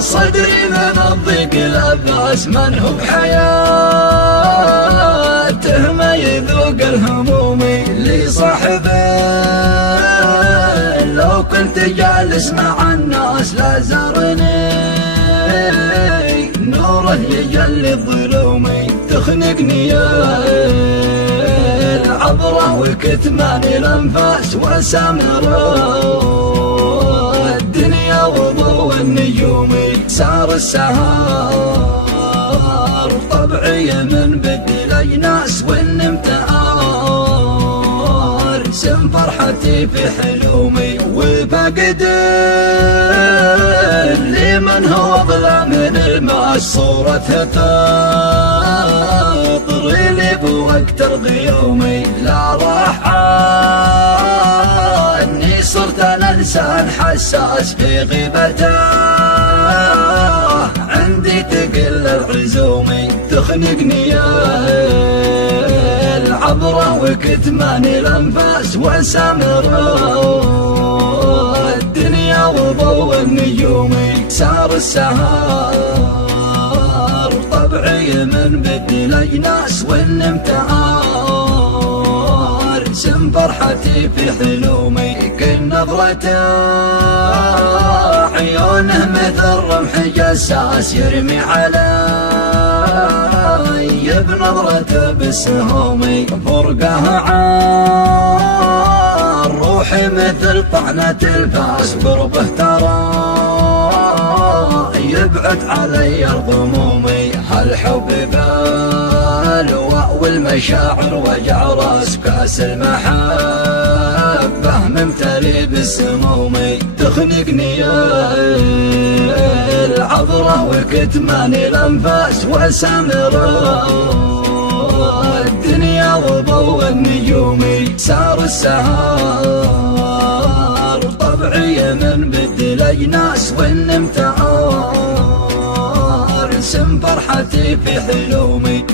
صدري من الضيق لباس من هو بحياته ما يذوق الهموم اللي صاحبه. لو كنت جالس مع الناس لا زارني نوره يجلي ظلومي تخنقني يا العبرة وكتمان الأنفاس وسامر الدنيا وضوء النجوم سار السهار طبعي من بدل أجناس والنمتار سم فرحتي في حلومي وفقد اللي من هو ظلام من الماس صورتها تطري لي بوقت غيومي لا راح اني صرت انا لسان حساس في غيبته عندي تقل العزومي تخنقني يا العبرة وكتمان الأنفاس وسامر الدنيا وضوء النجوم سار السهار طبعي من بدل أجناس والنمتعار سم فرحتي في حلومي كل نظرته عيونه مثل رمح جساس يرمي علي بنظرته بالسهوم فرقه عار روحي مثل طعنة الفاس قربه ترى يبعد علي الغموم هالحب بالواء والمشاعر وجع راس كاس المحبة ممتلي بالسموم تخنقني يا العبرة وكتمان الأنفاس وسامر الدنيا وضوء النجوم سار السهار طبعي من بدل أجناس والنمتعار سم فرحتي في حلومي